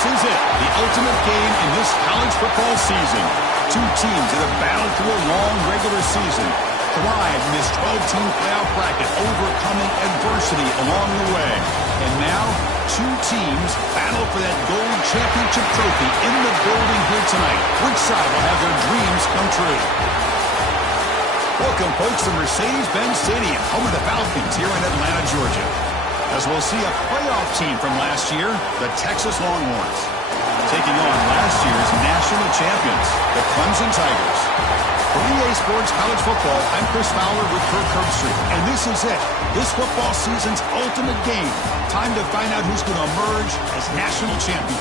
This is it, the ultimate game in this college football season. Two teams that have battled through a long regular season, thrived in this 12-team playoff bracket, overcoming adversity along the way. And now, two teams battle for that gold championship trophy in the building here tonight. Which side will have their dreams come true? Welcome, folks, to Mercedes-Benz Stadium, home of the Falcons here in Atlanta, Georgia. As we'll see a playoff team from last year, the Texas Longhorns, taking on last year's national champions, the Clemson Tigers. For EA Sports College Football, I'm Chris Fowler with Kirk Herbstreit, and this is it, this football season's ultimate game. Time to find out who's going to emerge as national champion.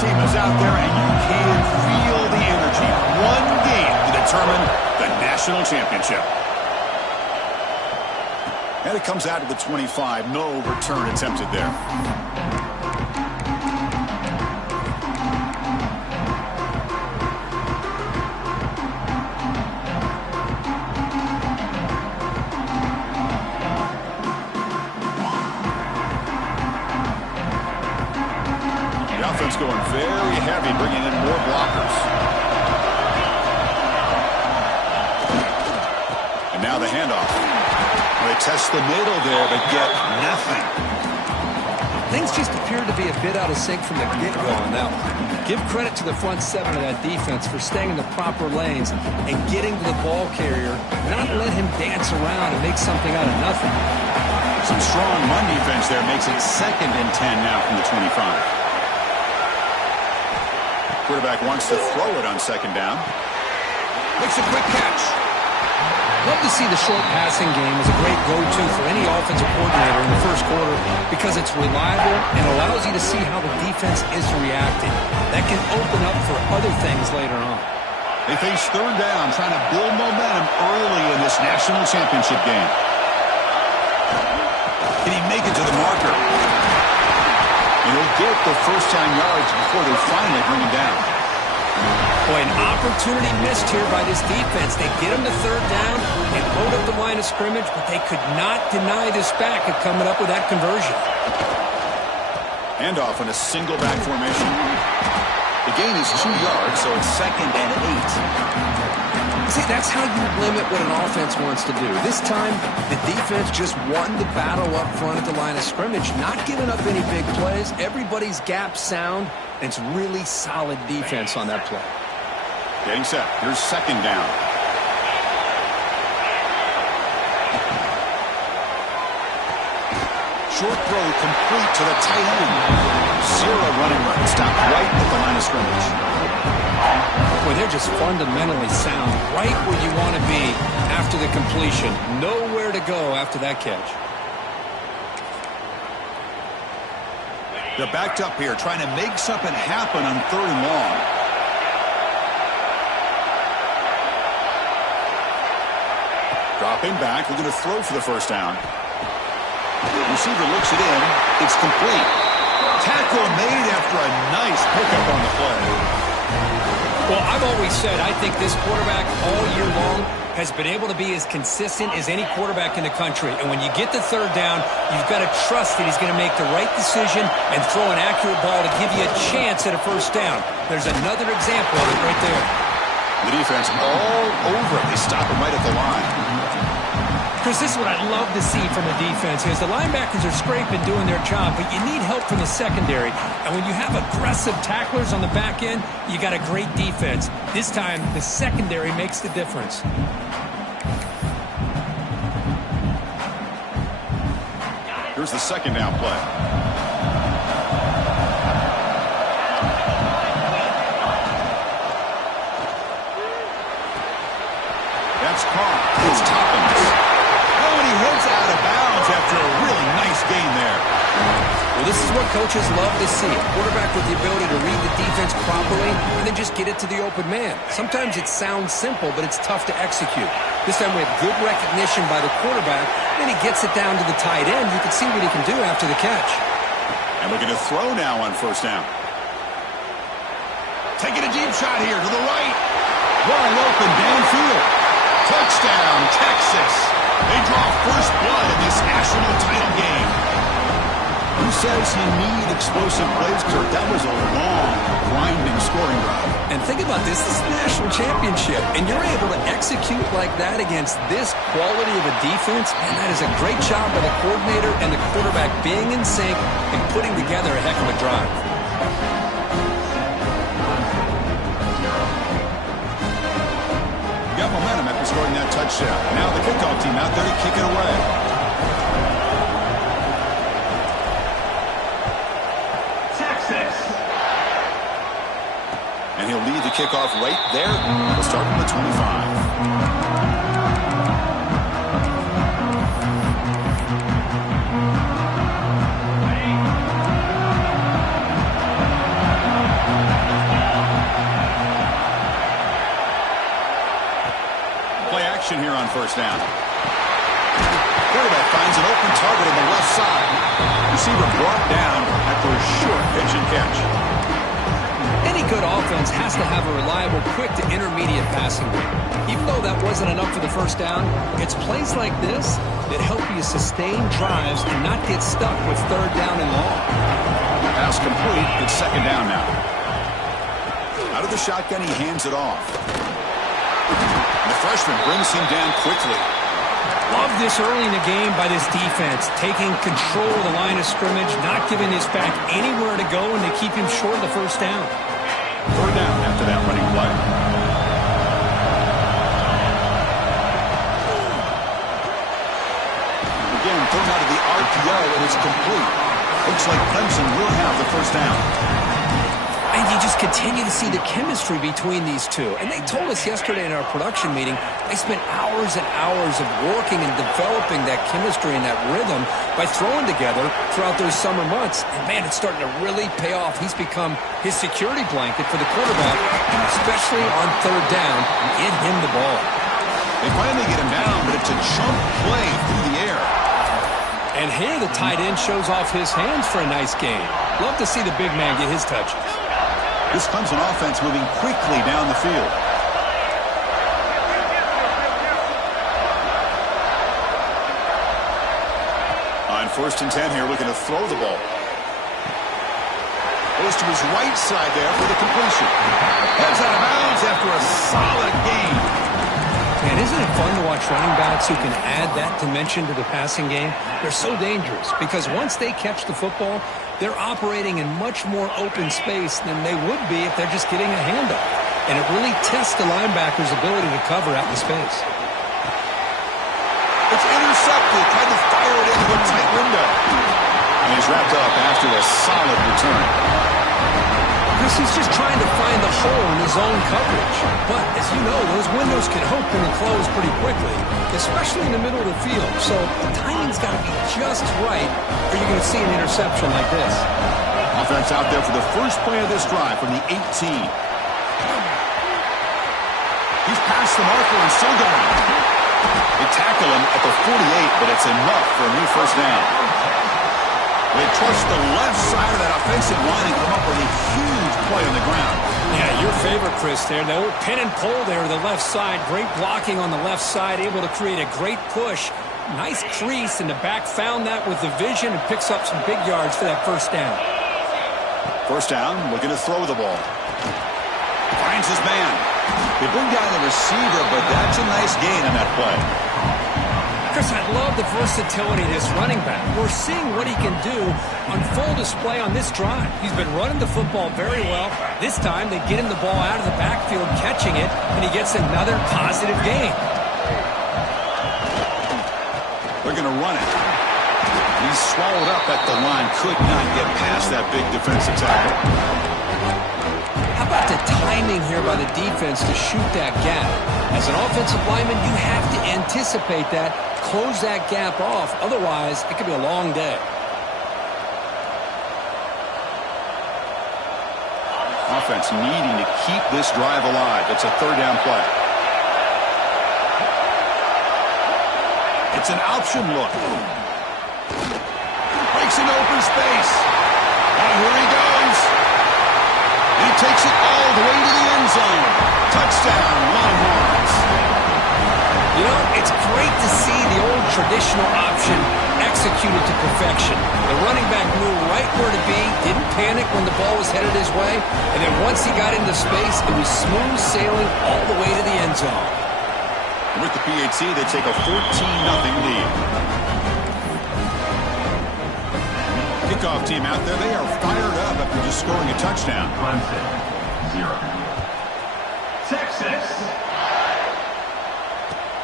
Team is out there, and you can feel the energy. One game to determine the national championship. And it comes out to the 25. No return attempted there. Offense going very heavy, bringing in more blockers. And now the handoff. They test the middle there, but get nothing. Things just appear to be a bit out of sync from the get-go on that one. Give credit to the front seven of that defense for staying in the proper lanes and getting to the ball carrier, not let him dance around and make something out of nothing. Some strong run defense there makes it 2nd and 10 now from the 25. Quarterback wants to throw it on 2nd down. Makes a quick catch. Love to see the short passing game as a great go-to for any offensive coordinator in the first quarter because it's reliable and allows you to see how the defense is reacting. That can open up for other things later on. They face 3rd down, trying to build momentum early in this national championship game. Can he make it to the marker? And he'll get the first-down yards before they finally bring him down. Boy, an opportunity missed here by this defense. They get him to 3rd down and load up the line of scrimmage, but they could not deny this back of coming up with that conversion. Handoff in a single back formation. The gain is 2 yards, so it's 2nd and 8. See, that's how you limit what an offense wants to do. This time, the defense just won the battle up front at the line of scrimmage, not giving up any big plays. Everybody's gap sound, and it's really solid defense on that play. Getting set. Here's 2nd down. Short throw complete to the tight end. 0 running right. Stopped right at the line of scrimmage. Boy, they're just fundamentally sound, right where you want to be after the completion. Nowhere to go after that catch. They're backed up here, trying to make something happen on 3rd and long. Dropping back, looking to throw for the first down. Receiver looks it in. It's complete. Tackle made after a nice pickup on the play. Well, I've always said I think this quarterback all year long has been able to be as consistent as any quarterback in the country. And when you get the 3rd down, you've got to trust that he's going to make the right decision and throw an accurate ball to give you a chance at a first down. There's another example of it right there. The defense all over it. They stop him right at the line. Chris, this is what I love to see from a defense is the linebackers are scraping, doing their job, but you need help from the secondary. And when you have aggressive tacklers on the back end, you got a great defense. This time, the secondary makes the difference. Here's the 2nd down play. That's caught. It's Toppins. He heads out of bounds after a really nice gain there. Well, this is what coaches love to see. A quarterback with the ability to read the defense properly and then just get it to the open man. Sometimes it sounds simple, but it's tough to execute. This time we have good recognition by the quarterback, then he gets it down to the tight end. You can see what he can do after the catch. And we're going to throw now on first down. Taking a deep shot here to the right. Wide open downfield. Touchdown, Texas. They draw first blood in this national title game. Who says you need explosive plays, Kirk? That was a long, grinding scoring drive. And think about this. This is the national championship, and you're able to execute like that against this quality of a defense, and that is a great job by the coordinator and the quarterback being in sync and putting together a heck of a drive. Got momentum after scoring that touchdown. Now the kickoff team out there to kick it away. And he'll lead the kickoff right there. We'll start from the 25. Play action here on first down. Quarterback finds an open target on the left side. Receiver brought down after a short pitch and catch. Any good offense has to have a reliable, quick to intermediate passing game. Even though that wasn't enough for the first down, it's plays like this that help you sustain drives and not get stuck with third down and long. Pass complete. It's second down now. Out of the shotgun, he hands it off. And the freshman brings him down quickly. Love this early in the game by this defense, taking control of the line of scrimmage, not giving this back anywhere to go, and they keep him short of the first down. Third down after that running play. Again, thrown out of the RPO, and it's complete. Looks like Clemson will have the first down. And you just continue to see the chemistry between these two. And they told us yesterday in our production meeting, they spent hours and hours of working and developing that chemistry and that rhythm by throwing together throughout those summer months. And, man, it's starting to really pay off. He's become his security blanket for the quarterback, especially on third down. Get him the ball. They finally get him down, but it's a chunk play through the air. And here the tight end shows off his hands for a nice gain. Love to see the big man get his touches. This Clemson offense moving quickly down the field. On first and 10 here, looking to throw the ball. Goes to his right side there for the completion. Heads out of bounds after a solid gain. Man, isn't it fun to watch running backs who can add that dimension to the passing game? They're so dangerous because once they catch the football, they're operating in much more open space than they would be if they're just getting a handoff. And it really tests the linebacker's ability to cover out in space. It's intercepted. Tried to fire it into a tight window. And he's wrapped up after a solid return. Chris, he's just trying to find the hole in his own coverage. But, as you know, those windows can open and close pretty quickly, especially in the middle of the field. So the timing's got to be just right, or you're going to see an interception like this. Offense out there for the first play of this drive from the 18. He's past the marker and still going. They tackle him at the 48, but it's enough for a new first down. They trust the left side of that offensive line and come up with a huge play on the ground. Yeah, your favorite, Chris, there. The old pin and pull there, the left side. Great blocking on the left side, able to create a great push. Nice crease, and the back found that with the vision and picks up some big yards for that first down. First down, looking to throw the ball. Finds his man. They bring down the receiver, but that's a nice gain on that play. Chris, I love the versatility of this running back. We're seeing what he can do on full display on this drive. He's been running the football very well. This time, they get him the ball out of the backfield, catching it, and he gets another positive gain. They're going to run it. He's swallowed up at the line. Could not get past that big defensive tackle. How about the timing here by the defense to shoot that gap? As an offensive lineman, you have to anticipate that, close that gap off. Otherwise, it could be a long day. Offense needing to keep this drive alive. It's a third down play. It's an option look. Breaks into open space. here he goes. And he takes it all the way to the end zone. Touchdown, Longhorns. You know, it's great to see the old traditional option executed to perfection. The running back knew right where to be, didn't panic when the ball was headed his way, and then once he got into space, it was smooth sailing all the way to the end zone. With the PAT, they take a 14-0 lead. Kickoff team out there, they are fired up after just scoring a touchdown. Clemson, 0. Texas.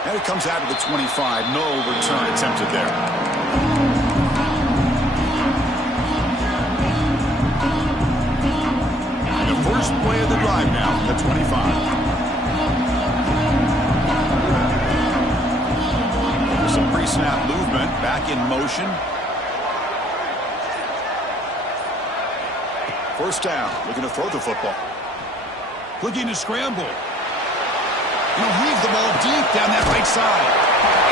And it comes out of the 25. No return attempted there. And the first play of the drive now, the 25. There's some pre-snap movement, back in motion. First down, looking to throw the football. Looking to scramble. He'll heave the ball deep down that right side.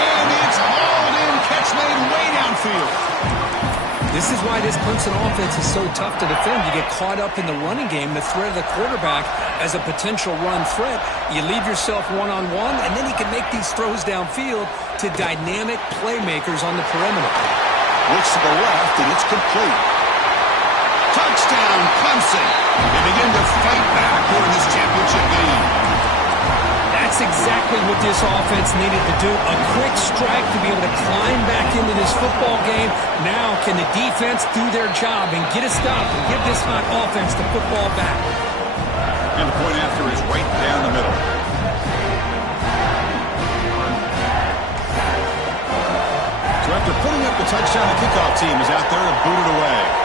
And it's hauled in. Catch made way downfield. This is why this Clemson offense is so tough to defend. You get caught up in the running game, the threat of the quarterback as a potential run threat. You leave yourself one-on-one, and then he can make these throws downfield to dynamic playmakers on the perimeter. Looks to the left, and it's complete. Touchdown, Clemson. They begin to fight back here in this championship game. That's exactly what this offense needed to do. A quick strike to be able to climb back into this football game. Now can the defense do their job and get a stop and give this hot offense the football back? And the point after is right down the middle. So after putting up the touchdown, the kickoff team is out there to boot it away.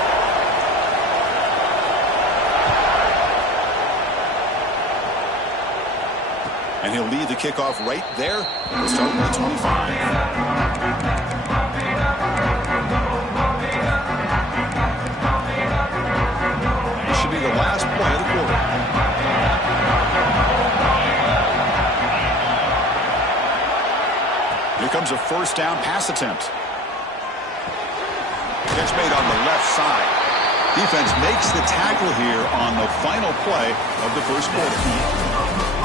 And he'll lead the kickoff right there. We'll start with the 25. This should be the last play of the quarter. Here comes a first down pass attempt. Catch made on the left side. Defense makes the tackle here on the final play of the first quarter.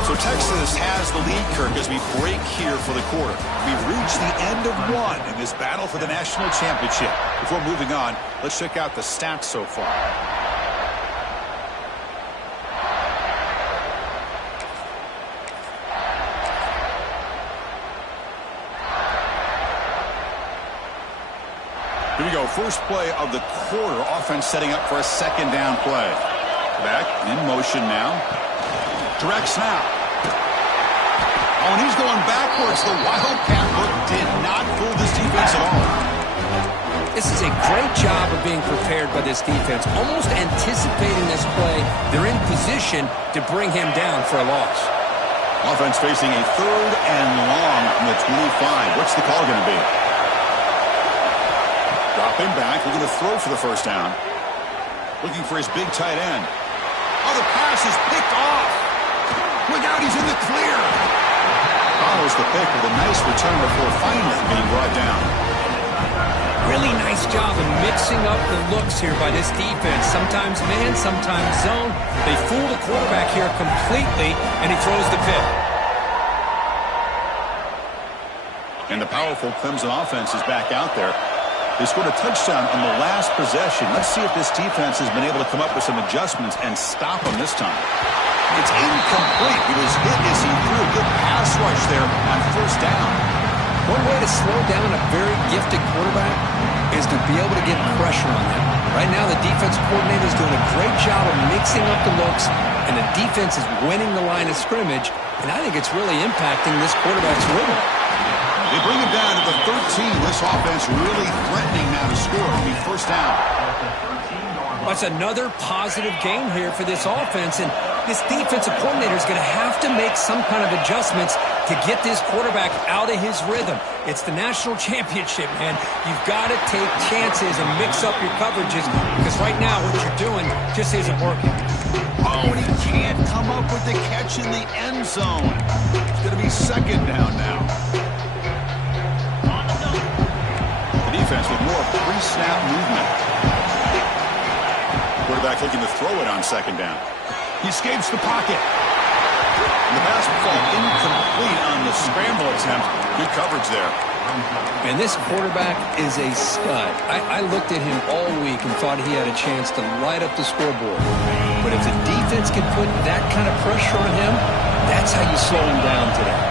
So Texas has the lead, Kirk, as we break here for the quarter. We've reached the end of one in this battle for the national championship. Before moving on, let's check out the stats so far. Here we go. First play of the quarter. Offense setting up for a second down play. Back in motion now. Direct snap. Oh, and he's going backwards. The Wildcat look did not fool this defense at all. This is a great job of being prepared by this defense. Almost anticipating this play. They're in position to bring him down for a loss. Offense facing a third and long from the 25. What's the call going to be? Dropping back, looking to throw for the first down. Looking for his big tight end. Oh, the pass is picked off. Look out, he's in the clear. Follows the pick with a nice return before finally being brought down. Really nice job of mixing up the looks here by this defense. Sometimes man, sometimes zone. They fool the quarterback here completely, and he throws the pick. And the powerful Clemson offense is back out there. They scored a touchdown on the last possession. Let's see if this defense has been able to come up with some adjustments and stop them this time. It's incomplete. He was hit as he threw a good pass rush there on first down. One way to slow down a very gifted quarterback is to be able to get pressure on him. Right now, the defense coordinator is doing a great job of mixing up the looks, and the defense is winning the line of scrimmage, and I think it's really impacting this quarterback's rhythm. They bring it down to the 13. This offense really threatening now to score. It'll be first down. That's another positive game here for this offense, and this defensive coordinator is going to have to make some kind of adjustments to get this quarterback out of his rhythm. It's the national championship, man. You've got to take chances and mix up your coverages because right now what you're doing just isn't working. Oh, and he can't come up with the catch in the end zone. It's going to be second down now. The defense with more pre-snap movement. Quarterback looking to throw it on second down. He escapes the pocket. The pass will fall incomplete on the scramble attempt. Good coverage there. And this quarterback is a stud. I looked at him all week and thought he had a chance to light up the scoreboard. But if the defense can put that kind of pressure on him, that's how you slow him down today.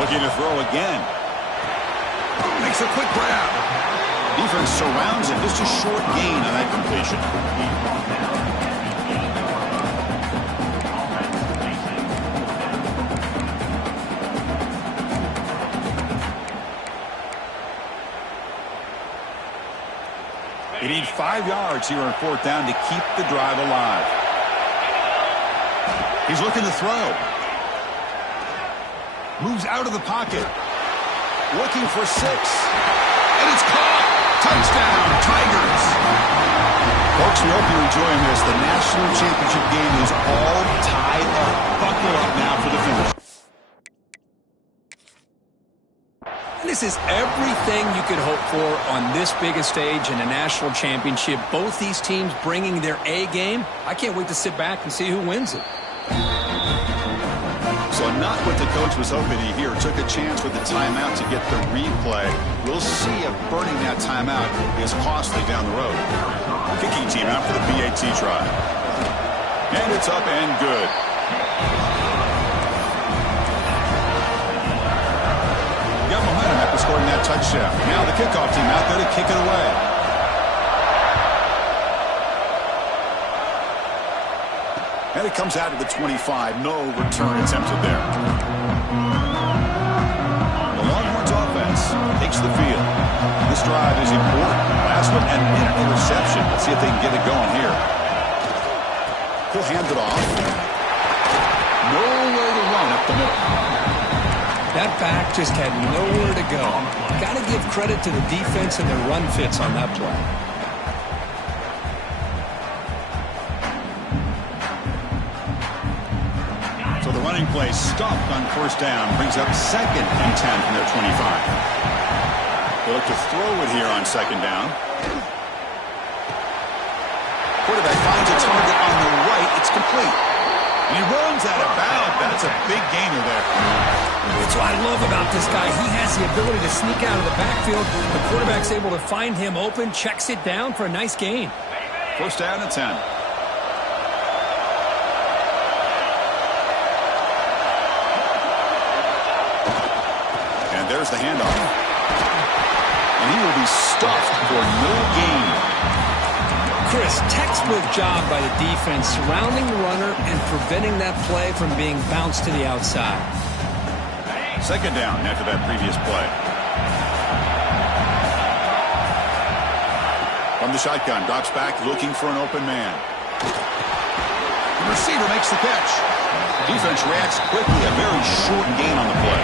Looking to throw again. Makes a quick grab. Defense surrounds him. Just a short gain on that completion. They need 5 yards here on fourth down to keep the drive alive. He's looking to throw. Moves out of the pocket. Looking for 6. And it's caught. Touchdown, Tigers. Folks, we hope you're enjoying this. The national championship game is all tied up. Buckle up now for the finish. This is everything you could hope for on this biggest stage in a national championship. Both these teams bringing their A game. I can't wait to sit back and see who wins it. So not what the coach was hoping to hear. Took a chance with the timeout to get the replay. We'll see if burning that timeout is costly down the road. Kicking team out for the PAT try. And it's up and good. Got momentum after scoring that touchdown. Now the kickoff team out there to kick it away. And it comes out of the 25. No return attempted there. The Longhorns offense takes the field. This drive is important. Last one and an interception. Let's see if they can get it going here. He'll hand it off. Nowhere to run up the middle. That back just had nowhere to go. Got to give credit to the defense and their run fits on that play. So the running play stopped on first down. Brings up 2nd and 10 from their 25. They look to throw it here on second down. Quarterback finds a target on the right. It's complete. And he runs out of bounds. That's a big gainer there. That's what I love about this guy. He has the ability to sneak out of the backfield. The quarterback's able to find him open, checks it down for a nice gain. First down and 10. And there's the handoff. And he will be stuffed for no gain. Chris, textbook job by the defense surrounding the runner and preventing that play from being bounced to the outside. Second down after that previous play. From the shotgun, drops back looking for an open man. The receiver makes the catch. Defense reacts quickly, a very short gain on the play.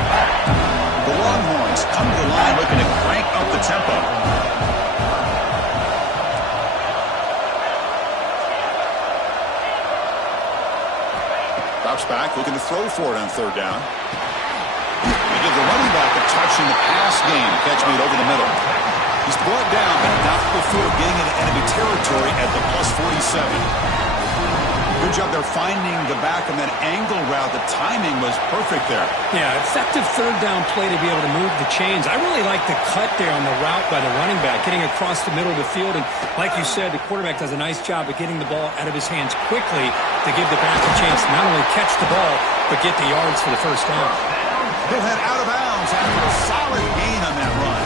The Longhorns come to the line looking to crank up the tempo. Drops back, looking to throw for it on third down. They give the running back a touch in the pass game. Catch made over the middle. He's brought down, but not before getting into enemy territory at the +47. Good job there finding the back on that angle route. The timing was perfect there. Yeah, effective third down play to be able to move the chains. I really like the cut there on the route by the running back, getting across the middle of the field. And like you said, the quarterback does a nice job of getting the ball out of his hands quickly to give the back a chance to not only catch the ball, but get the yards for the first down. He'll head out of bounds after a solid gain on that run.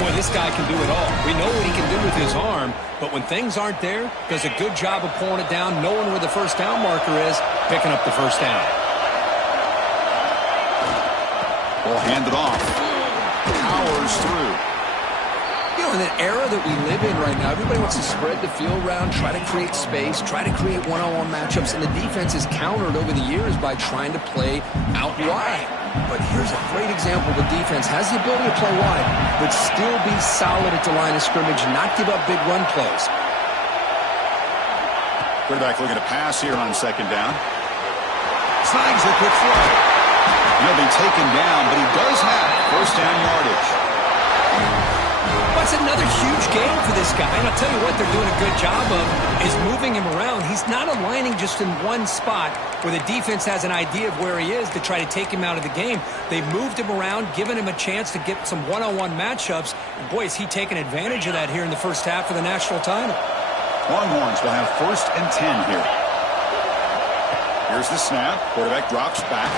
Boy, this guy can do it all. We know what he can do with his arm, but when things aren't there, does a good job of pulling it down, knowing where the first down marker is, picking up the first down. Ball handed off. Powers through. You know, in the era that we live in right now, everybody wants to spread the field around, try to create space, try to create one-on-one matchups, and the defense is countered over the years by trying to play out wide. But here's a great example. The defense has the ability to play wide, but still be solid at the line of scrimmage, not give up big run plays. Quarterback looking to pass here on second down. Snags the quick throw. He'll be taken down, but he does have first down yardage. What's another huge game for this guy? And I'll tell you what they're doing a good job of is moving him around. He's not aligning just in one spot where the defense has an idea of where he is to try to take him out of the game. They've moved him around, given him a chance to get some one-on-one matchups. And boy, is he taking advantage of that here in the first half of the national title. Longhorns will have 1st and 10 here. Here's the snap. Quarterback drops back.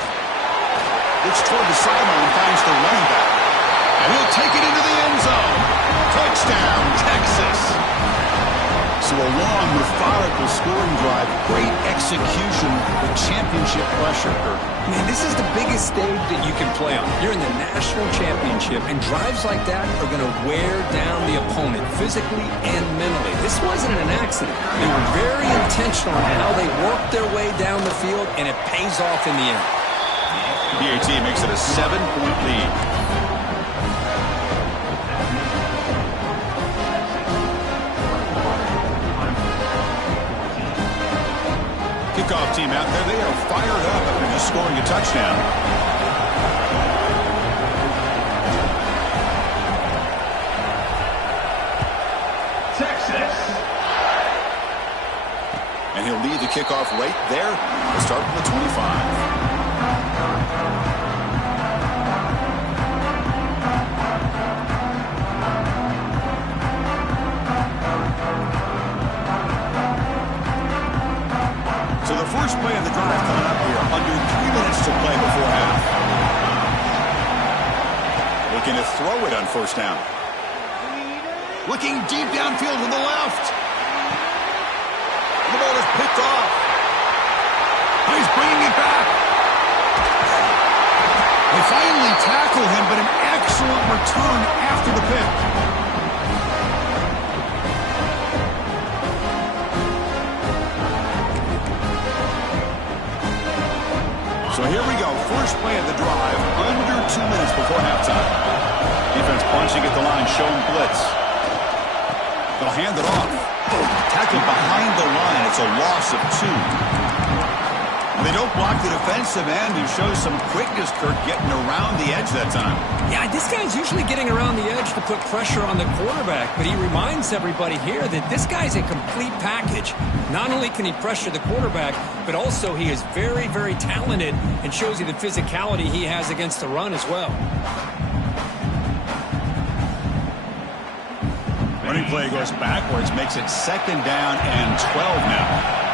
Looks toward the sideline, finds the running back. And he'll take it into the end zone. Touchdown, Texas. So a long, methodical scoring drive. Great execution with championship pressure. Man, this is the biggest stage that you can play on. You're in the national championship, and drives like that are going to wear down the opponent physically and mentally. This wasn't an accident. They were very intentional on how they worked their way down the field, and it pays off in the end. PAT makes it a 7-point lead. Kickoff team out there, they are fired up after just scoring a touchdown. Texas. And he'll lead the kickoff right there. We'll start from the 25. So the first play of the drive coming up here. Under 3 minutes to play before half. Looking to throw it on 1st down. Looking deep downfield to the left. The ball is picked off. He's bringing it back. They finally tackle him, but an excellent return after the pick. So here we go. First play of the drive, under 2 minutes before halftime. Defense punching at the line, showing blitz. They'll hand it off. Tackled behind the line. It's a loss of 2. They don't block the defensive end, who shows some quickness, Kirk, getting around the edge that time. Yeah, this guy's usually getting around the edge to put pressure on the quarterback, but he reminds everybody here that this guy's a complete package. Not only can he pressure the quarterback, but also he is very, very talented and shows you the physicality he has against the run as well. Running play goes backwards, makes it 2nd down and 12 now.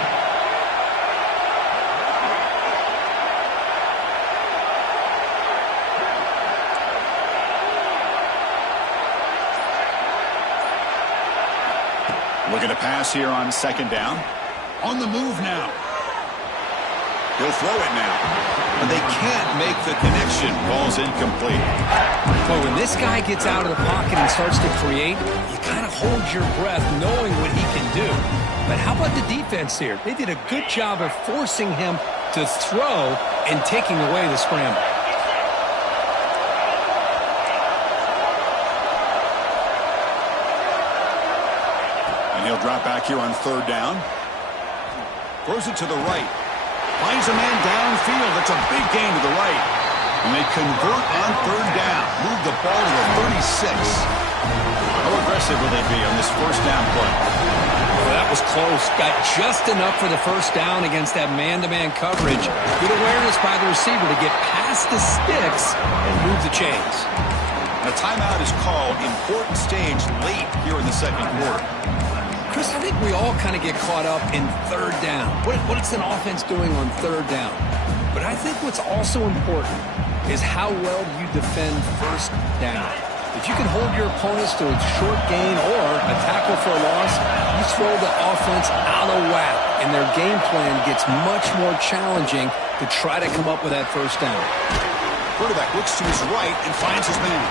Looking to pass here on 2nd down. On the move now. He'll throw it now. But they can't make the connection. Ball's incomplete. But when this guy gets out of the pocket and starts to create, you kind of hold your breath knowing what he can do. But how about the defense here? They did a good job of forcing him to throw and taking away the scramble. He'll drop back here on 3rd down. Throws it to the right. Finds a man downfield. That's a big gain to the right. And they convert on 3rd down. Move the ball to the 36. How aggressive will they be on this 1st down play? Well, that was close. Got just enough for the 1st down against that man-to-man coverage. Good awareness by the receiver to get past the sticks and move the chains. A timeout is called. Important stage late here in the 2nd quarter. Chris, I think we all kind of get caught up in 3rd down. What's an offense doing on 3rd down? But I think what's also important is how well you defend 1st down. If you can hold your opponents to a short gain or a tackle for a loss, you throw the offense out of whack, and their game plan gets much more challenging to try to come up with that 1st down. Quarterback looks to his right and finds his man.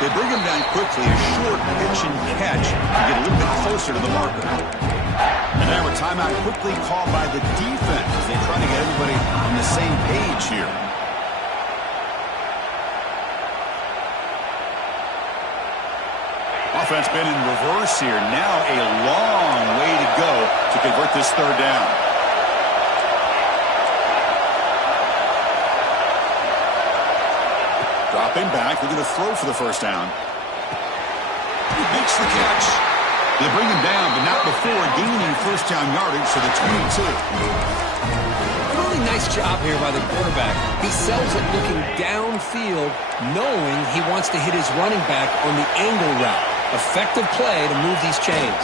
They bring him down quickly, a short pitch and catch to get a little bit closer to the marker. And now a timeout quickly called by the defense as they try to get everybody on the same page here. Offense been in reverse here. Now a long way to go to convert this 3rd down. Dropping back, looking to throw for the 1st down. Makes the catch. They bring him down, but not before gaining first down yardage to the 22. Really nice job here by the quarterback. He sells it looking downfield, knowing he wants to hit his running back on the angle route. Effective play to move these chains.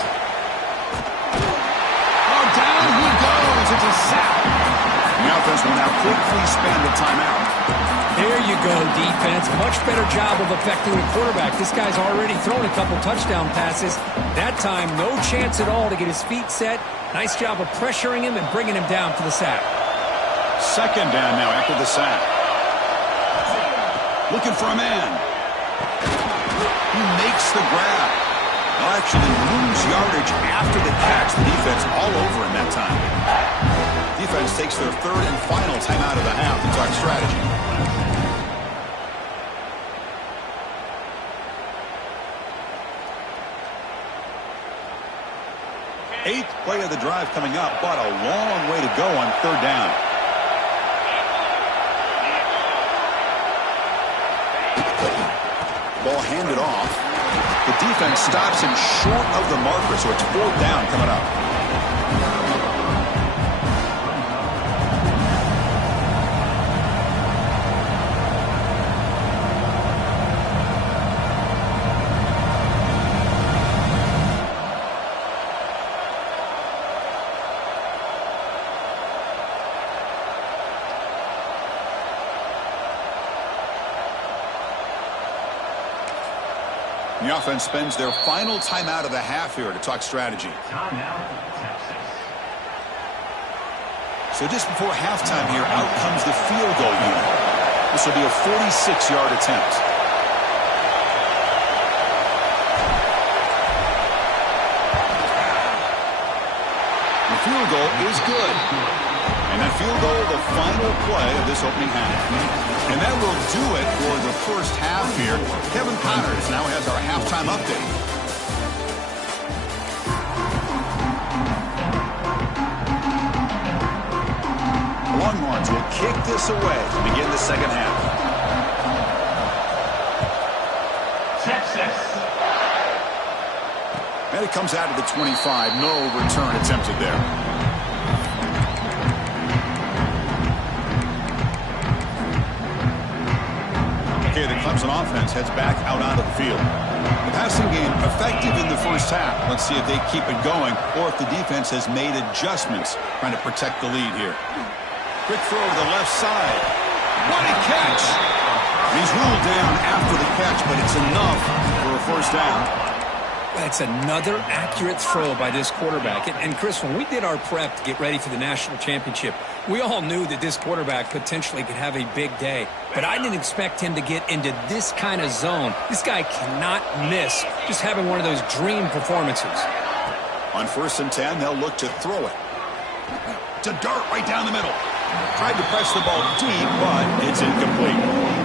Oh, down he goes. It's a sack. The offense will now quickly spend the timeout. There you go, defense. Much better job of affecting the quarterback. This guy's already thrown a couple touchdown passes. That time, no chance at all to get his feet set. Nice job of pressuring him and bringing him down for the sack. Second down now after the sack. Looking for a man. He makes the grab. He'll actually lose yardage after the catch. The defense all over him that time. Defense takes their third and final timeout of the half to talk strategy. Eighth play of the drive coming up, but a long way to go on third down. Ball handed off. The defense stops him short of the marker, so it's fourth down coming up. The offense spends their final timeout of the half here to talk strategy. Timeout, Texas. So just before halftime here, out comes the field goal unit. This will be a 46-yard attempt. The field goal is good. And that field goal, the final play of this opening half. And that will do it for the first half here. Kevin Connors now has our halftime update. The Longhorns will kick this away to begin the second half. Texas. And it comes out of the 25. No return attempted there. The Clemson offense heads back out onto the field. The passing game effective in the first half. Let's see if they keep it going or if the defense has made adjustments trying to protect the lead here. Quick throw to the left side. What a catch! He's ruled down after the catch, but it's enough for a first down. That's another accurate throw by this quarterback. And Chris, when we did our prep to get ready for the national championship, we all knew that this quarterback potentially could have a big day. But I didn't expect him to get into this kind of zone. This guy cannot miss just having one of those dream performances. On 1st and 10, they'll look to throw it. To dirt right down the middle. Tried to press the ball deep, but it's incomplete.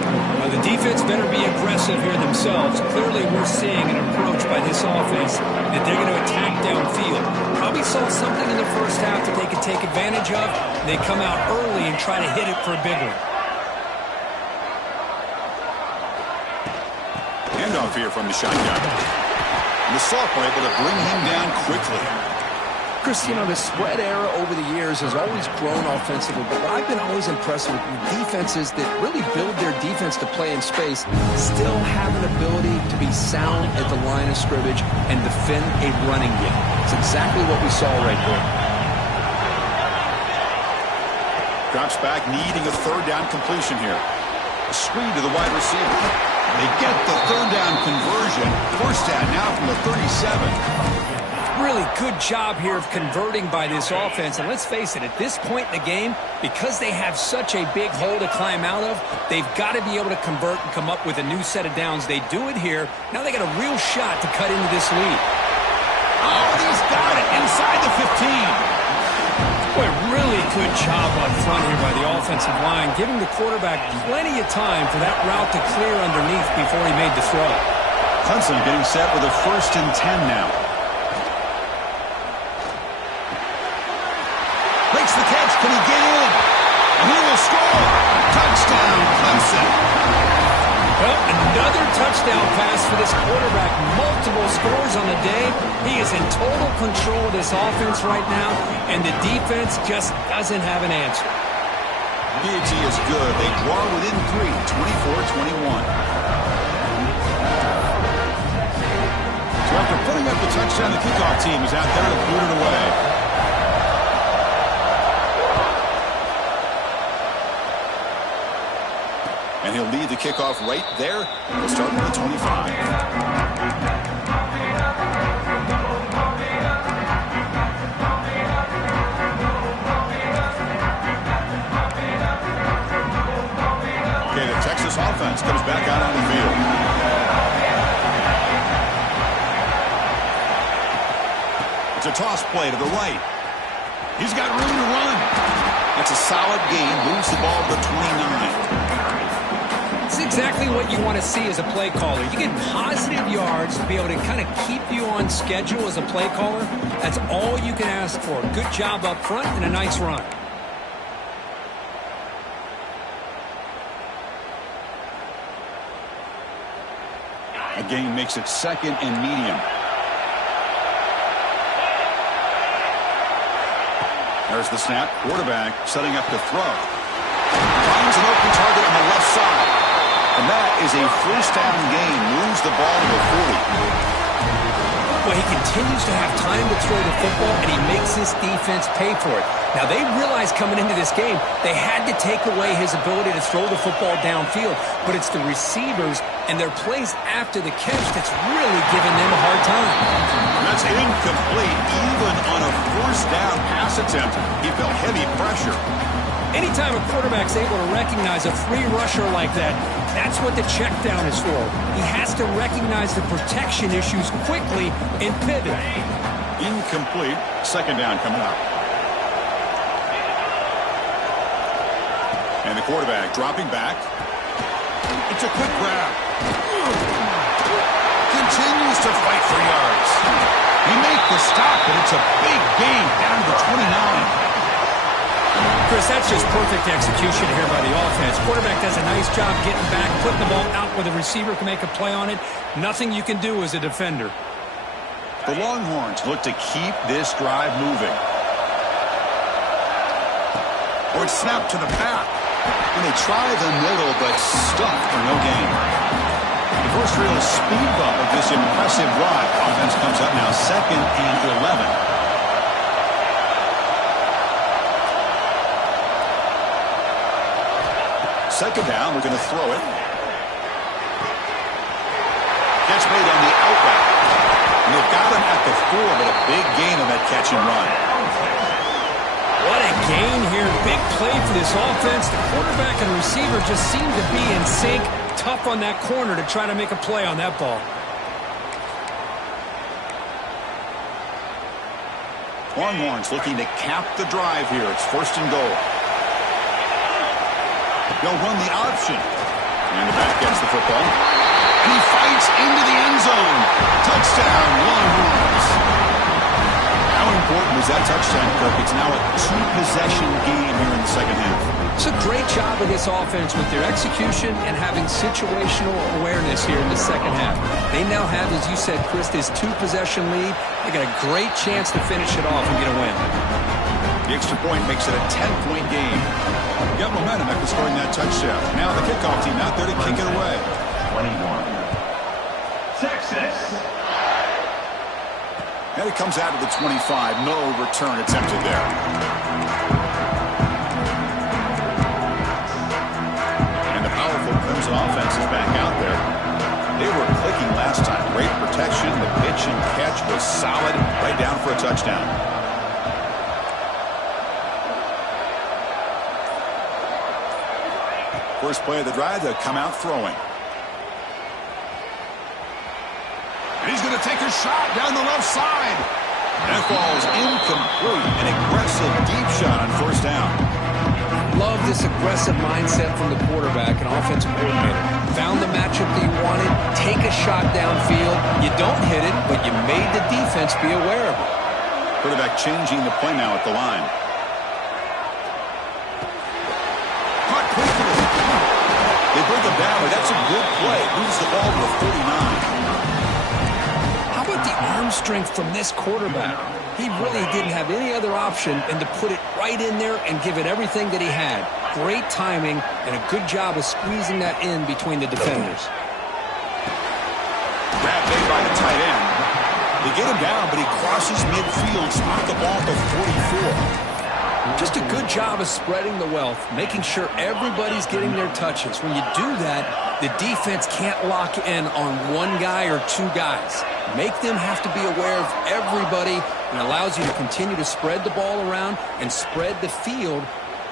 The defense better be aggressive here themselves. Clearly, we're seeing an approach by this offense that they're going to attack downfield. Probably saw something in the first half that they could take advantage of. They come out early and try to hit it for a big one. Handoff here from the shotgun. And the sophomore able to bring him down quickly. Chris, you know, the spread era over the years has always grown offensively, but what I've been always impressed with defenses that really build their defense to play in space still have an ability to be sound at the line of scrimmage and defend a running game. It's exactly what we saw right there. Drops back, needing a third down completion here. A screen to the wide receiver. They get the third down conversion. First down now from the 37. Really good job here of converting by this offense. And let's face it, at this point in the game, because they have such a big hole to climb out of, they've got to be able to convert and come up with a new set of downs. They do it here. Now they got a real shot to cut into this lead. Oh, he's got it inside the 15. Boy, really good job up front here by the offensive line, giving the quarterback plenty of time for that route to clear underneath before he made the throw. Clemson getting set with a 1st and 10 now. Makes the catch. Can he get in? And he will score. Touchdown, Clemson. Well, another touchdown touchdown pass for this quarterback. Multiple scores on the day. He is in total control of this offense right now, and the defense just doesn't have an answer. PAT is good. They draw within 3, 24-21. So after putting up the touchdown, the kickoff team is out there to boot it away. And he'll lead the kickoff right there. He'll start with the 25. Okay, the Texas offense comes back out on the field. It's a toss play to the right. He's got room to run. That's a solid gain. Moves the ball to 29. It's exactly what you want to see as a play caller. You get positive yards to be able to kind of keep you on schedule as a play caller. That's all you can ask for. Good job up front and a nice run. A gain makes it second and medium. There's the snap. Quarterback setting up to throw. Finds an open target on the left side. And that is a first down gain. Moves the ball to the 40. Well, he continues to have time to throw the football, and he makes this defense pay for it. Now, they realized coming into this game they had to take away his ability to throw the football downfield, but it's the receivers and their plays after the catch that's really giving them a hard time. That's incomplete. Even on a first down pass attempt, he felt heavy pressure. Anytime a quarterback's able to recognize a free rusher like that, that's what the check down is for. He has to recognize the protection issues quickly and pivot. Incomplete. Second down coming up. And the quarterback dropping back. It's a quick grab. Continues to fight for yards. He makes the stop, but it's a big gain down to 29. Chris, that's just perfect execution here by the offense. Quarterback does a nice job getting back, putting the ball out where the receiver can make a play on it. Nothing you can do as a defender. The Longhorns look to keep this drive moving. Or it's snapped to the pack. And they try the middle, but stuffed for no gain. The first real speed bump of this impressive drive. Offense comes up now second and 11. Second down, we're going to throw it. Catch made on the out route. And they've got him at the 4, but a big gain on that catch and run. What a gain here. Big play for this offense. The quarterback and receiver just seem to be in sync. Tough on that corner to try to make a play on that ball. Longhorns looking to cap the drive here. It's first and goal. They'll run the option. And the back gets the football. And he fights into the end zone. Touchdown, Longhorns. How important was that touchdown, Kirk? It's now a 2-possession game here in the second half. It's a great job of this offense with their execution and having situational awareness here in the second half. They now have, as you said, Chris, this 2-possession lead. They got a great chance to finish it off and get a win. The extra point makes it a 10-point game. Got momentum after scoring that touchdown. Now the kickoff team out there to kick it away. 21. Texas. And it comes out of the 25. No return attempted there. And the powerful Clemson offense is back out there. They were clicking last time. Great protection. The pitch and catch was solid. Right down for a touchdown. First play of the drive, they'll come out throwing. And he's going to take a shot down the left side. That falls incomplete. An aggressive deep shot on first down. Love this aggressive mindset from the quarterback and offensive coordinator. Found the matchup that you wanted. Take a shot downfield. You don't hit it, but you made the defense be aware of it. Quarterback changing the play now at the line. Caught quickly. They bring him down, but that's a good play. Moves the ball to the 38. strength from this quarterback. He really didn't have any other option than to put it right in there and give it everything that he had. Great timing and a good job of squeezing that in between the defenders. Grab made by the tight end. They get him down, but he crosses midfield, spot the ball to 44. Just a good job of spreading the wealth, making sure everybody's getting their touches. When you do that, the defense can't lock in on one guy or two guys. Make them have to be aware of everybody, and allows you to continue to spread the ball around and spread the field.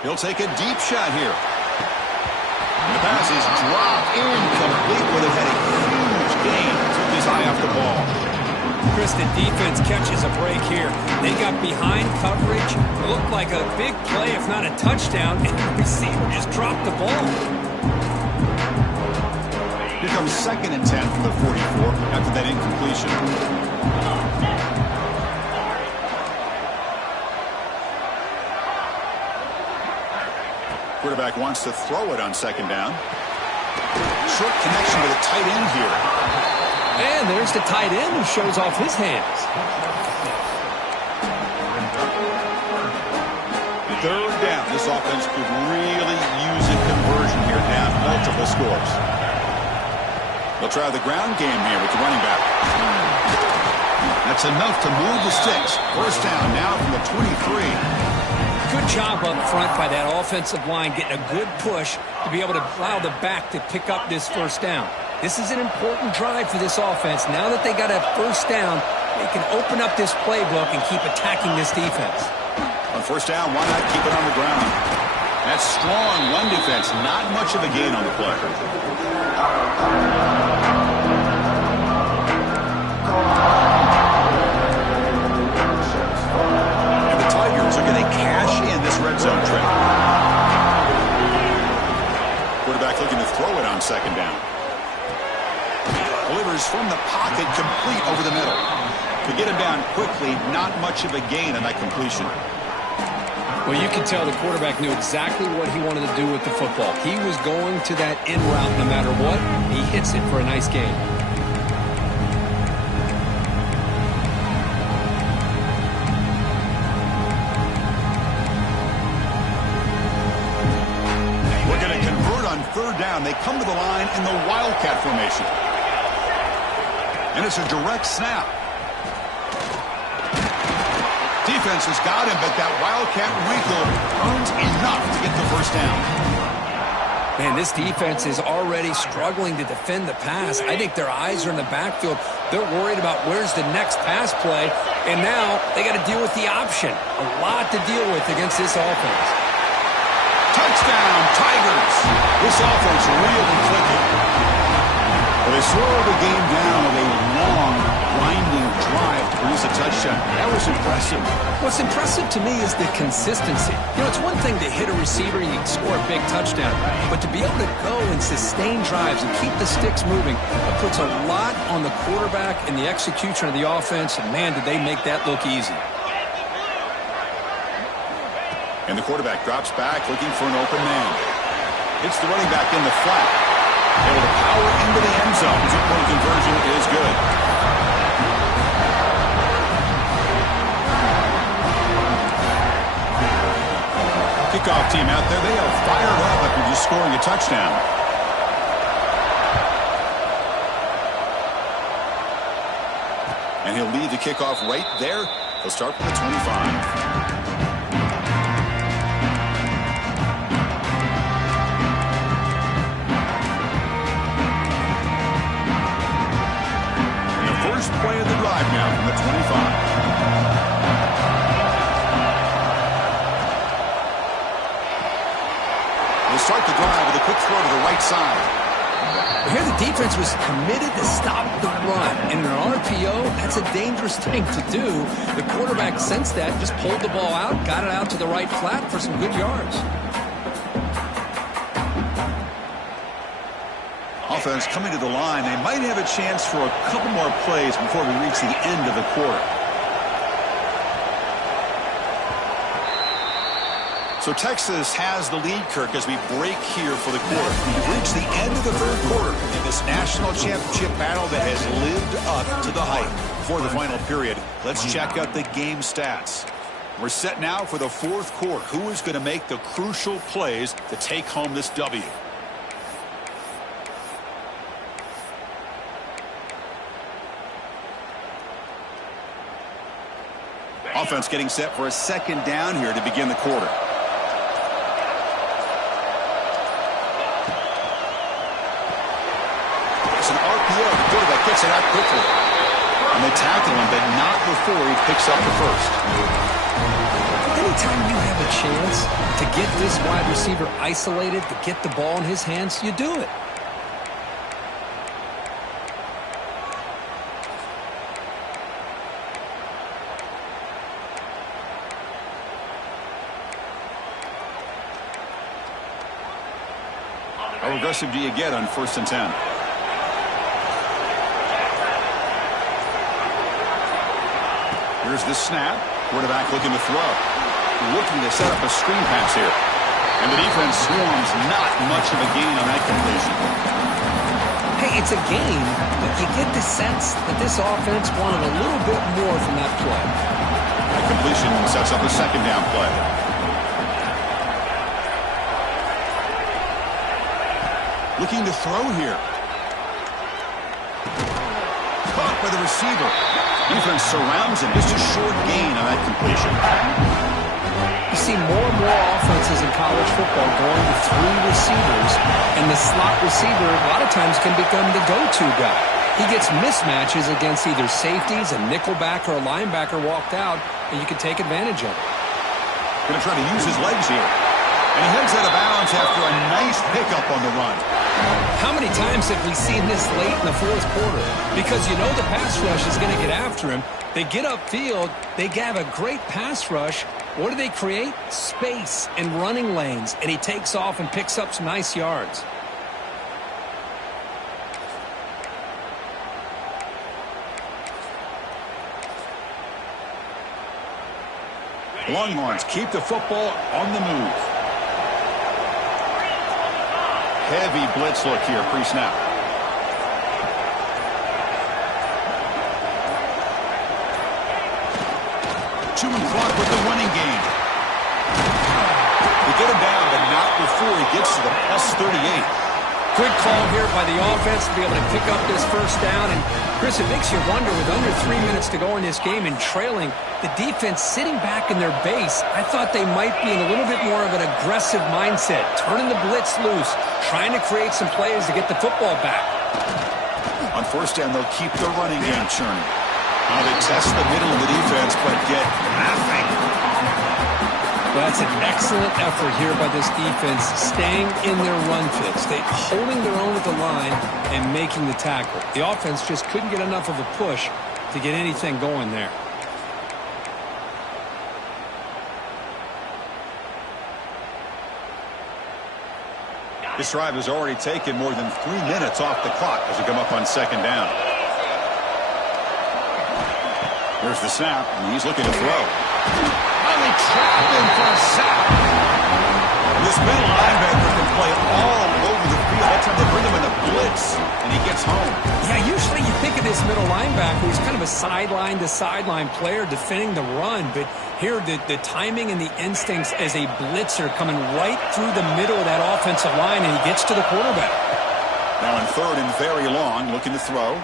He'll take a deep shot here. The pass is dropped incomplete, but it had a huge gain. Took his eye off the ball. Chris, the defense catches a break here. They got behind coverage. Looked like a big play, if not a touchdown, and the receiver just dropped the ball. Here comes 2nd and 10 from the 44 after that incompletion. Quarterback wants to throw it on 2nd down. Short connection to the tight end here. And there's the tight end who shows off his hands. 3rd down. This offense could really use a conversion here, down multiple scores. They'll try the ground game here with the running back. That's enough to move the sticks. 1st down now from the 23. Good job up front by that offensive line, getting a good push to be able to allow the back to pick up this 1st down. This is an important drive for this offense. Now that they got a 1st down, they can open up this playbook and keep attacking this defense. On 1st down, why not keep it on the ground? That's strong run defense. Not much of a gain on the play. And the Tigers are going to cash in this red zone trap. Quarterback looking to throw it on 2nd down. Delivers from the pocket, complete over the middle. To get him down quickly, not much of a gain on that completion. Well, you can tell the quarterback knew exactly what he wanted to do with the football. He was going to that in route no matter what. He hits it for a nice gain. We're going to convert on 3rd down. They come to the line in the Wildcat formation. And it's a direct snap. Defense has got him, but that Wildcat wrinkle earns enough to get the 1st down. Man, this defense is already struggling to defend the pass. I think their eyes are in the backfield. They're worried about where's the next pass play, and now they got to deal with the option. A lot to deal with against this offense. Touchdown, Tigers! This offense really clicking. Well, they slowed the game down with a long, winding drive to produce a touchdown. That was impressive. What's impressive to me is the consistency. You know, it's one thing to hit a receiver and you can score a big touchdown, but to be able to go and sustain drives and keep the sticks moving, it puts a lot on the quarterback and the execution of the offense, and man, did they make that look easy. And the quarterback drops back looking for an open man. Hits the running back in the flat. Able to power into the end zone. 2-point conversion is good. Kickoff team out there. They are fired up after just scoring a touchdown. And he'll lead the kickoff right there. He'll start from the 25. Play of the drive now from the 25. We'll start the drive with a quick throw to the right side. Here the defense was committed to stop the run. In an RPO, that's a dangerous thing to do. The quarterback sensed that, just pulled the ball out, got it out to the right flat for some good yards. Offense coming to the line. They might have a chance for a couple more plays before we reach the end of the quarter. So Texas has the lead, Kirk, as we break here for the quarter. We've reached the end of the third quarter in this national championship battle that has lived up to the hype. For the final period, let's check out the game stats. We're set now for the fourth quarter. Who is going to make the crucial plays to take home this W? Offense getting set for a second down here to begin the quarter. It's an RPO. The quarterback gets it out quickly. And they tackle him, but not before he picks up the first. Anytime you have a chance to get this wide receiver isolated, to get the ball in his hands, you do it. How aggressive do you get on 1st and 10? Here's the snap. Quarterback looking to throw. Looking to set up a screen pass here. And the defense swarms. Not much of a gain on that completion. Hey, it's a game, but you get the sense that this offense wanted a little bit more from that play. That completion sets up a second down play. Looking to throw here. Caught by the receiver. Defense surrounds him. Just a short gain on that completion. You see more and more offenses in college football going to 3 receivers, and the slot receiver a lot of times can become the go-to guy. He gets mismatches against either safeties, a nickelback, or a linebacker walked out, and you can take advantage of it. Going to try to use his legs here. And he heads out of bounds after a nice pickup on the run. How many times have we seen this late in the fourth quarter? Because you know the pass rush is going to get after him. They get upfield. They have a great pass rush. What do they create? Space and running lanes. And he takes off and picks up some nice yards. Longhorns keep the football on the move. Heavy blitz look here pre-snap. Chewing clock with the running game. They get him down, but not before he gets to the +38. Good call here by the offense to be able to pick up this first down. And, Chris, it makes you wonder, with under 3 minutes to go in this game and trailing, the defense sitting back in their base, I thought they might be in a little bit more of an aggressive mindset, turning the blitz loose, trying to create some plays to get the football back. On 1st down, they'll keep their running game churning. Now they test the middle of the defense, but get nothing. Well, that's an excellent effort here by this defense, staying in their run fits. They holding their own with the line and making the tackle. The offense just couldn't get enough of a push to get anything going there. This drive has already taken more than 3 minutes off the clock as we come up on 2nd down. Here's the snap, and he's looking to throw. And they trap him for a sack. This middle linebacker can play all over the field. That's how they bring him in a blitz, and he gets home. Yeah, usually you think of this middle linebacker who's kind of a sideline-to-sideline player defending the run, but here the timing and the instincts as a blitzer coming right through the middle of that offensive line, and he gets to the quarterback. Now in 3rd and very long, looking to throw.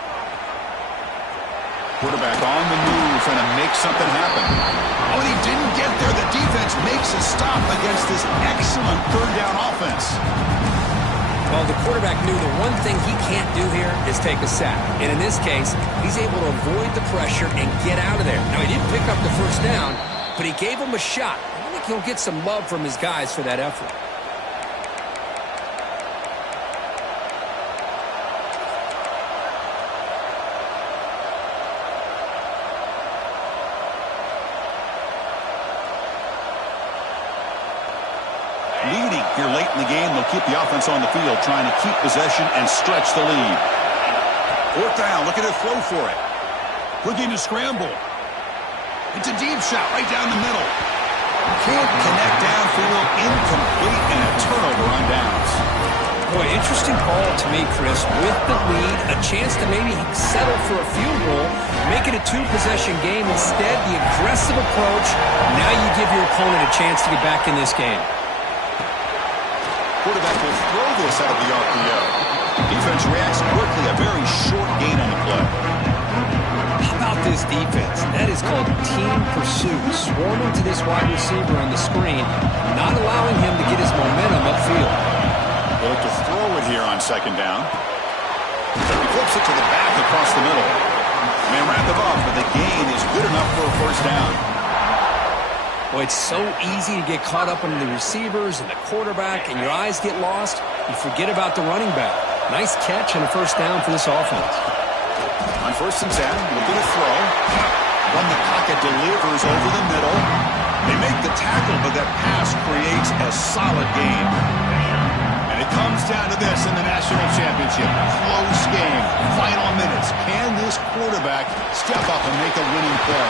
Quarterback on the move, trying to make something happen. Oh, and he didn't get there. The defense makes a stop against this excellent 3rd down offense. Well, the quarterback knew the one thing he can't do here is take a sack. And in this case, he's able to avoid the pressure and get out of there. Now, he didn't pick up the 1st down, but he gave him a shot. I think he'll get some love from his guys for that effort. Leading here late in the game, they'll keep the offense on the field, trying to keep possession and stretch the lead. 4th down, looking to throw for it. Looking to scramble. It's a deep shot right down the middle. Can't connect downfield, incomplete, and a turnover on downs. Boy, interesting call to me, Chris. With the lead, a chance to maybe settle for a field goal, make it a two-possession game. Instead, the aggressive approach. Now you give your opponent a chance to get back in this game. Quarterback will throw this out of the RPO. Defense reacts quickly, a very short gain on the play. How about this defense? That is called team pursuit. Swarming to this wide receiver on the screen, not allowing him to get his momentum upfield. They'll look to throw it here on second down. He flips it to the back across the middle. May wrap him up, but the gain is good enough for a first down. Boy, it's so easy to get caught up on the receivers and the quarterback, and your eyes get lost. You forget about the running back. Nice catch and a first down for this offense. On 1st and 10, looking to throw. From the pocket, delivers over the middle. They make the tackle, but that pass creates a solid gain. And it comes down to this in the national championship. Close game. Final minutes. Can this quarterback step up and make a winning play?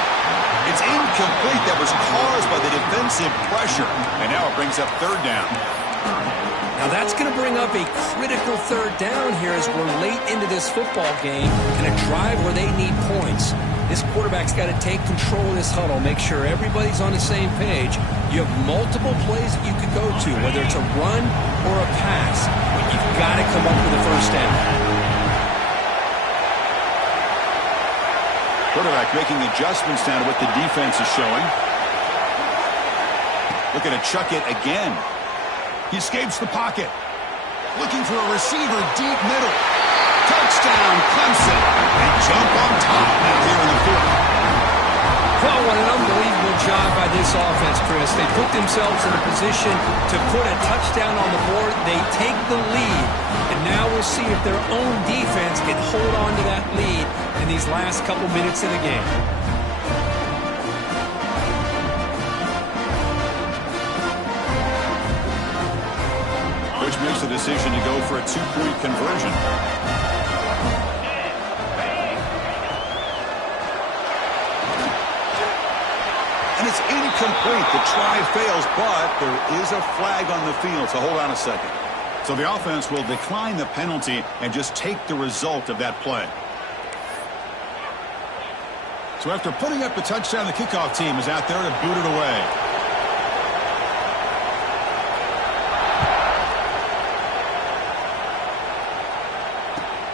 It's incomplete. That was caused by the defensive pressure. And now it brings up third down. Now that's going to bring up a critical third down here as we're late into this football game and a drive where they need points. This quarterback's got to take control of this huddle, make sure everybody's on the same page. You have multiple plays that you could go to, whether it's a run or a pass, but you've got to come up with a first down. Quarterback making adjustments down to what the defense is showing. Looking to chuck it again. He escapes the pocket. Looking for a receiver deep middle. Touchdown, Clemson. They jump on top now here in the fourth. Well, what an unbelievable job by this offense, Chris. They put themselves in a position to put a touchdown on the board. They take the lead. And now we'll see if their own defense can hold on to that lead in these last couple minutes of the game. Coach makes the decision to go for a two-point conversion. And it's incomplete. The try fails, but there is a flag on the field, so hold on a second. So the offense will decline the penalty and just take the result of that play. So after putting up the touchdown, the kickoff team is out there to boot it away.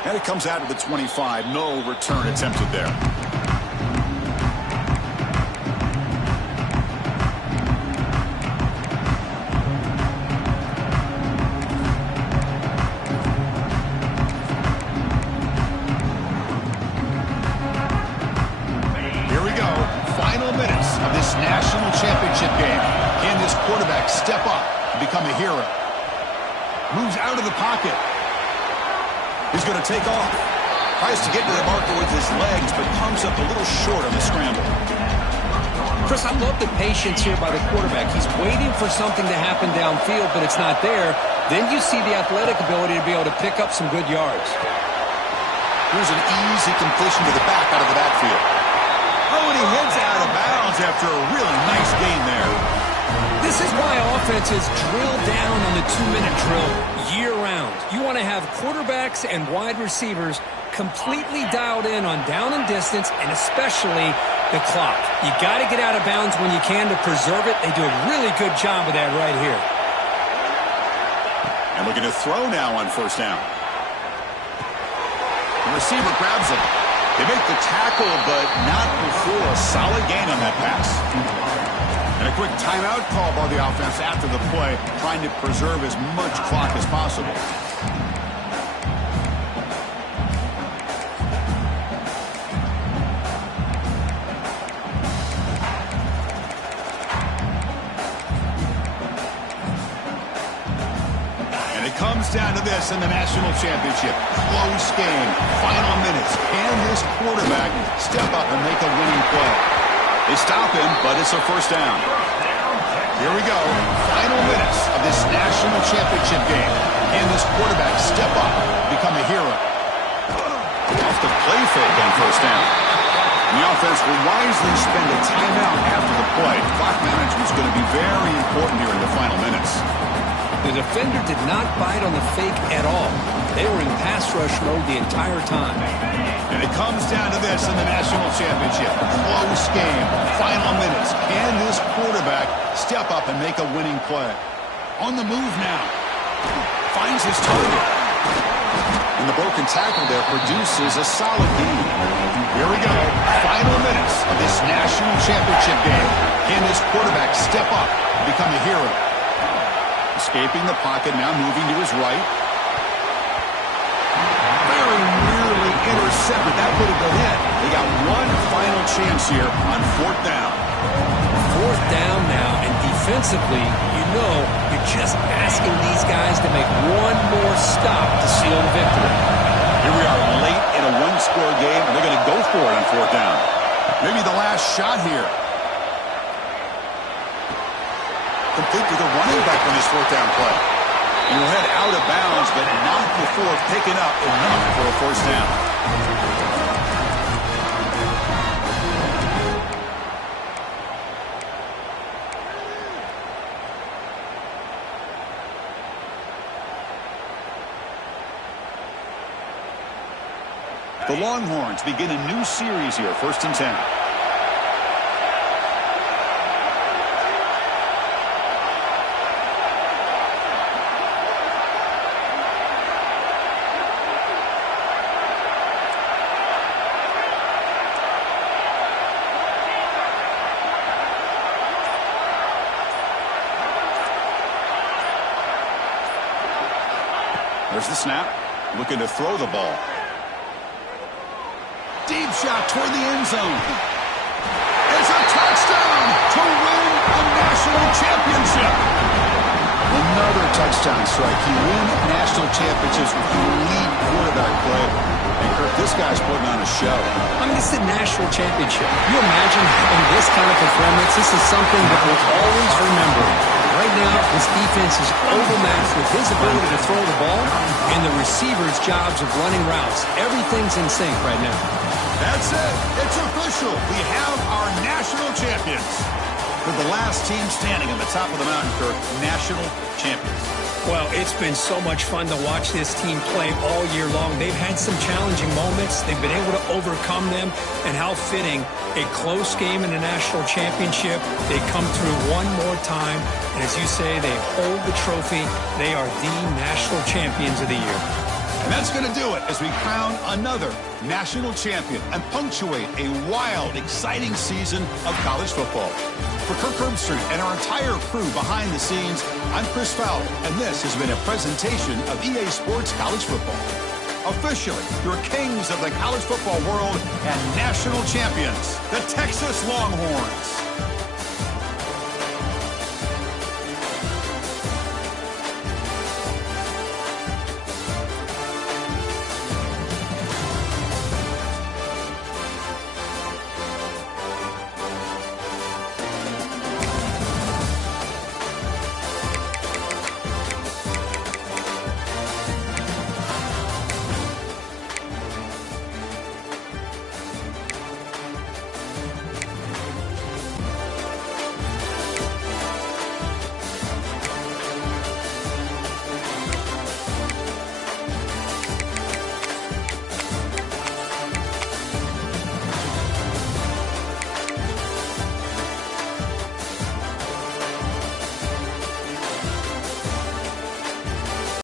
And it comes out to the 25. No return attempted there. Here we go. Final minutes of this national championship game. Can this quarterback step up and become a hero? Moves out of the pocket. He's going to take off. Tries to get to the marker with his legs, but comes up a little short on the scramble. Chris, I love the patience here by the quarterback. He's waiting for something to happen downfield, but it's not there. Then you see the athletic ability to be able to pick up some good yards. Here's an easy completion to the back out of the backfield. Oh, and he heads out of bounds after a really nice gain there. This is why offenses drill down on the 2-minute drill year-round. You want to have quarterbacks and wide receivers completely dialed in on down and distance, and especially the clock. You got to get out of bounds when you can to preserve it. They do a really good job of that right here. And looking to throw now on first down. The receiver grabs him. They make the tackle, but not before a solid gain on that pass. And a quick timeout call by the offense after the play, trying to preserve as much clock as possible. And it comes down to this in the national championship. Close game, final minutes. Can this quarterback step up and make a winning play? They stop him, but it's a first down. Here we go. Final minutes of this national championship game. Can this quarterback step up, become a hero? Off the play fake on first down. The offense will wisely spend a timeout after the play. Clock management is going to be very important here in the final minutes. The defender did not bite on the fake at all. They were in pass rush mode the entire time. And it comes down to this in the national championship. Close game, final minutes. Can this quarterback step up and make a winning play? On the move now. Finds his target. And the broken tackle there produces a solid gain. Here we go. Final minutes of this national championship game. Can this quarterback step up and become a hero? Escaping the pocket, now moving to his right. Very nearly intercepted. That could have been it. They got one final chance here on 4th down. 4th down now, and defensively, you're just asking these guys to make one more stop to seal the victory. Here we are late in a one-score game, and they're going to go for it on 4th down. Maybe the last shot here. Complete to the running back on his 4th down play. And he'll head out of bounds, but not before picking up enough for a 1st down. The Longhorns begin a new series here, 1st and 10. There's the snap. Looking to throw the ball. Deep shot toward the end zone. It's a touchdown to win a national championship. Another touchdown strike. You win national championships with elite quarterback play. And Kirk, this guy's putting on a show. I mean, this is a national championship. You imagine having this kind of performance? This is something that we'll always remember. Right now, this defense is overmatched with his ability to throw the ball and the receivers' jobs of running routes. Everything's in sync right now. That's it. It's official. We have our national champions. They're the last team standing on the top of the mountain, Kirk. National champions. Well, it's been so much fun to watch this team play all year long. They've had some challenging moments. They've been able to overcome them. And how fitting, a close game in a national championship. They come through one more time. And as you say, they hold the trophy. They are the national champions of the year. And that's going to do it as we crown another national champion and punctuate a wild, exciting season of college football. For Kirk Herbstreit and our entire crew behind the scenes, I'm Chris Fowler, and this has been a presentation of EA Sports College Football. Officially, your kings of the college football world and national champions, the Texas Longhorns.